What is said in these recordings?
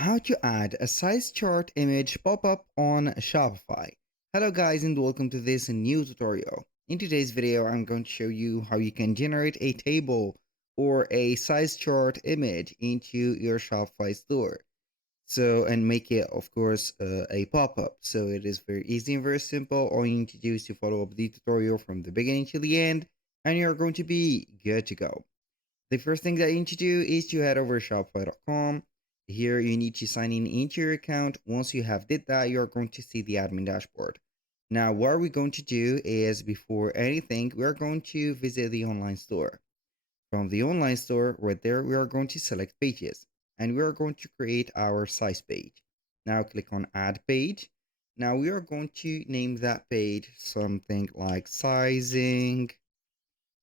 How to add a size chart image pop-up on Shopify. Hello guys and welcome to this new tutorial. In today's video, I'm going to show you how you can generate a table or a size chart image into your Shopify store. And make it, of course, a pop-up. So it is very easy and very simple. All you need to do is to follow up the tutorial from the beginning to the end, and you're going to be good to go. The first thing that you need to do is to head over to shopify.com. Here you need to sign in into your account. Once you have did that, you're going to see the admin dashboard. Now, what we're going to do is, before anything, we're going to visit the online store. From the online store, right there, we are going to select pages, and we are going to create our size page. Now click on add page. Now we are going to name that page something like sizing,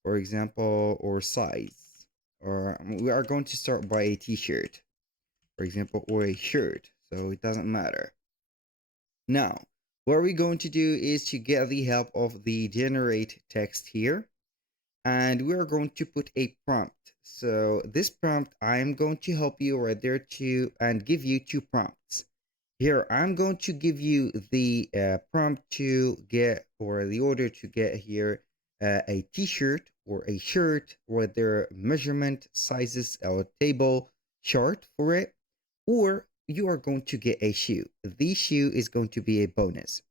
for example, or size. Or we are going to start by a t-shirt, for example, or a shirt. So it doesn't matter. Now, what we're going to do is to get the help of the generate text here. And we are going to put a prompt. So this prompt, I'm going to help you right there to and give you two prompts. Here, I'm going to give you the prompt to get, or the order to get here, a t-shirt or a shirt with their measurement sizes or table chart for it, or you are going to get a shoe. The shoe is going to be a bonus.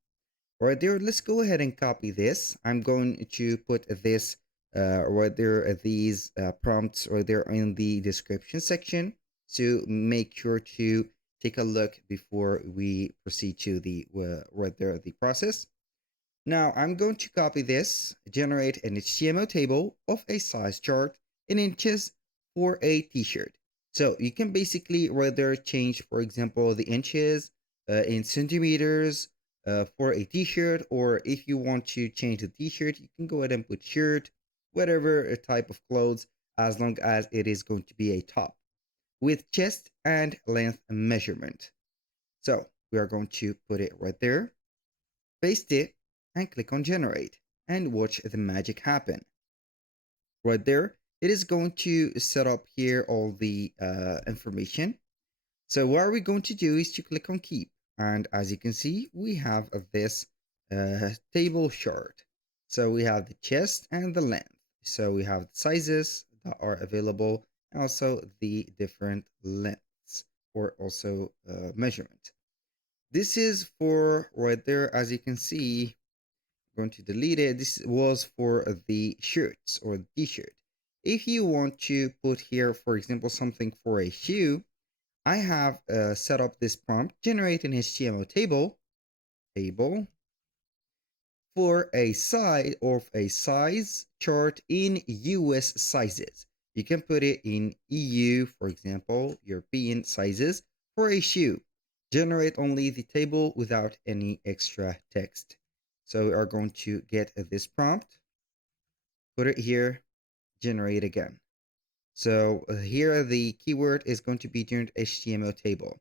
Right there, let's go ahead and copy this. I'm going to put this right there, these prompts right there in the description section. So make sure to take a look before we proceed to the right there, the process. Now I'm going to copy this, generate an HTML table of a size chart in inches for a t-shirt. So you can basically right there change, for example, the inches in centimeters for a t-shirt, or if you want to change the t-shirt, you can go ahead and put shirt, whatever type of clothes, as long as it is going to be a top with chest and length measurement. So we are going to put it right there, paste it, and click on generate and watch the magic happen. Right there, it is going to set up here all the information. So what are we going to do is to click on keep. And as you can see, we have this table chart. So we have the chest and the length. So we have the sizes that are available, and also the different lengths, or also measurement. This is for right there, as you can see, I'm going to delete it. This was for the shirts or the t-shirt. If you want to put here, for example, something for a shoe, I have set up this prompt, generate an HTML table for a size chart in US sizes. You can put it in EU, for example, European sizes for a shoe. Generate only the table without any extra text. So we are going to get this prompt, put it here, generate again. So here the keyword is going to be generate HTML table.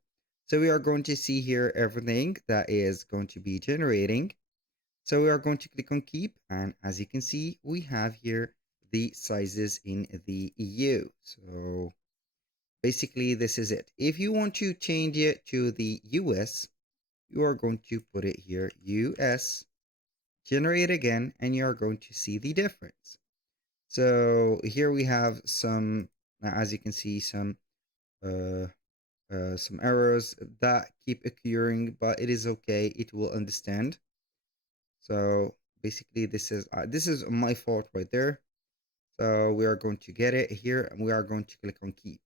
So we are going to see here everything that is going to be generating. So we are going to click on keep, and as you can see, we have here the sizes in the EU. So basically this is it. If you want to change it to the US, you are going to put it here, US, generate again, and you are going to see the difference. So here we have some, as you can see, some errors that keep occurring, but it is okay. It will understand. So basically, this is my fault right there. So we are going to get it here, and we are going to click on keep.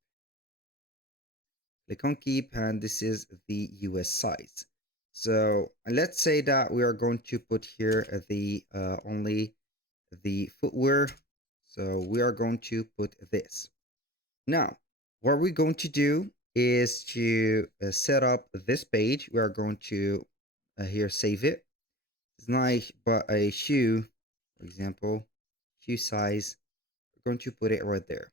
Click on keep, and this is the US size. So let's say that we are going to put here the only the footwear. So we are going to put this. Now, what we're going to do is to set up this page. We are going to here save it. It's nice, but a shoe, for example, shoe size, we're going to put it right there.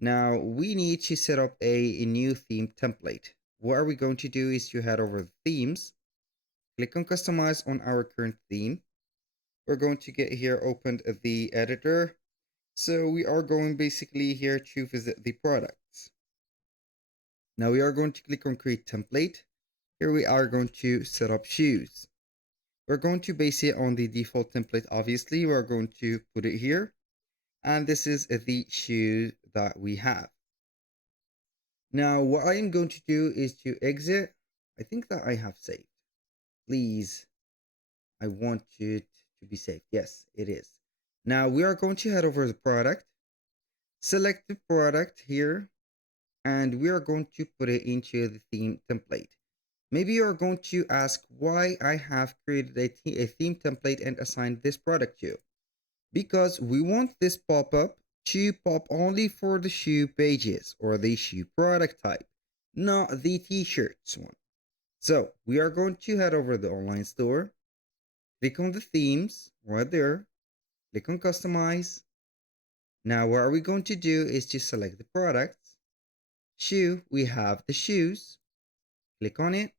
Now, we need to set up a new theme template. What are we going to do is to head over to themes, click on customize on our current theme. We're going to get here opened the editor. So we are going basically here to visit the products. Now we are going to click on create template. Here we are going to set up shoes. We're going to base it on the default template. Obviously, we're going to put it here. And this is the shoe that we have. Now, what I am going to do is to exit. I think that I have saved. Please, I want it to be saved. Yes, it is. Now, we are going to head over the product, select the product here, and we are going to put it into the theme template. Maybe you are going to ask why I have created a theme template and assigned this product to. Because we want this pop-up to pop only for the shoe pages or the shoe product type, not the t-shirts one. So we are going to head over the online store, click on the themes right there, click on customize. Now what are we going to do is to select the products. Shoe, we have the shoes, click on it,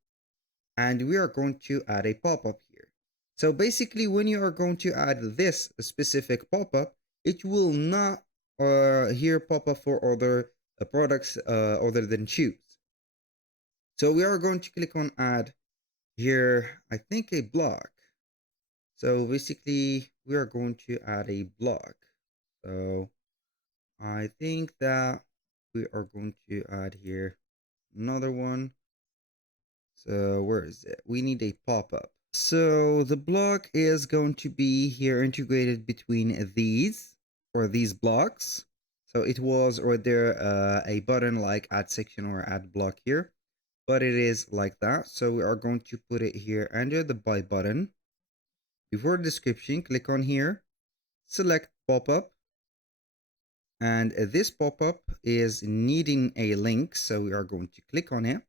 and we are going to add a pop-up here. So basically when you are going to add this specific pop-up, it will not here pop up for other products other than shoes. So we are going to click on add here, I think a block. So basically we are going to add a block. So I think that we are going to add here another one. So where is it? We need a pop-up. So the block is going to be here integrated between these blocks. So it was right there a button like add section or add block here, but it is like that. So we are going to put it here under the buy button. Before description, click on here, select pop-up, and this pop-up is needing a link. So we are going to click on it.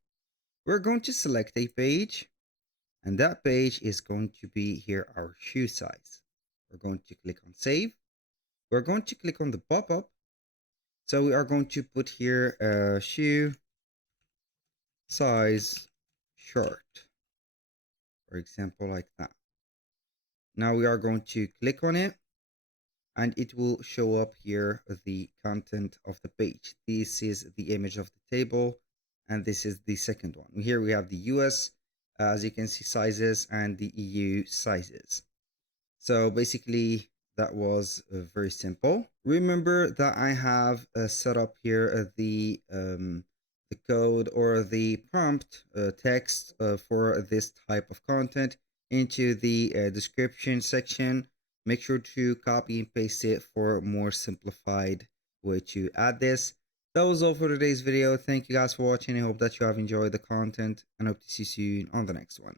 We're going to select a page. And that page is going to be here our shoe size. We're going to click on save. We're going to click on the pop-up. So we are going to put here a shoe size chart, for example, like that. Now we are going to click on it and it will show up here the content of the page. This is the image of the table and this is the second one. Here we have the US, as you can see, sizes and the EU sizes. So basically that was very simple. Remember that I have set up here the code or the prompt text for this type of content into the description section. Make sure to copy and paste it for a more simplified way to add this. That was all for today's video. Thank you guys for watching. I hope that you have enjoyed the content and hope to see you soon on the next one.